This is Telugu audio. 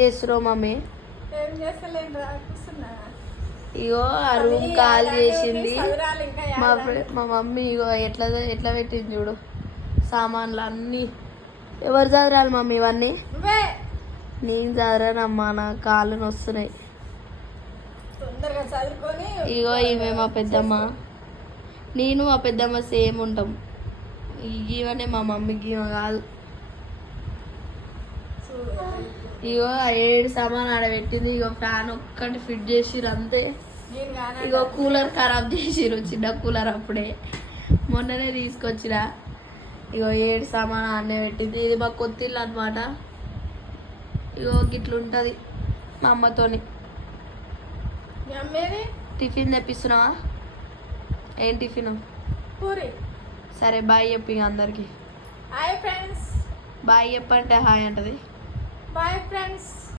చేస్తున్నావు మమ్మీ? ఏం చేస్తలేను రా, కూర్చున్నా. ఇగో ఆ రూమ్ కాల్ చేసింది మా మమ్మీ. ఇగో ఎట్లా పెట్టింది చూడు సామాన్లు అన్నీ. ఎవరు చదరాలి మమ్మీ ఇవన్నీ? నువ్వే నేను చదరానమ్మా, నా కాళ్ళు నొస్తున్నాయి. తొందరగా చదువుకొని. ఇగో ఈమె మా పెద్దమ్మ, నేను మా పెద్దమ్మ సేమ్ ఉంటాం. ఈవనే మా మమ్మీకి ఈమె కాదు. ఇగో 7 సామాన్ ఆడ పెట్టింది. ఇగో ఫ్యాన్ ఒక్కటి ఫిట్ చేసిరు అంతే. ఇగో కూలర్ ఖరాబ్ చేసిరు, చిన్న కూలర్ అప్పుడే మొన్ననే తీసుకొచ్చిరా. ఇగో 7 సామాన్ ఆడనే పెట్టింది. ఇది మా కొత్తిల్లు అనమాట. ఇగో గిట్లుంటది మా అమ్మతోని. టిఫిన్ తెప్పిస్తున్నావా? ఏం టిఫిన్? పూరి. సరే బాయ్ చెప్పి అందరికి. Hi friends. బాయ్ చెప్పంటే హాయ్ అంటది. Bye friends.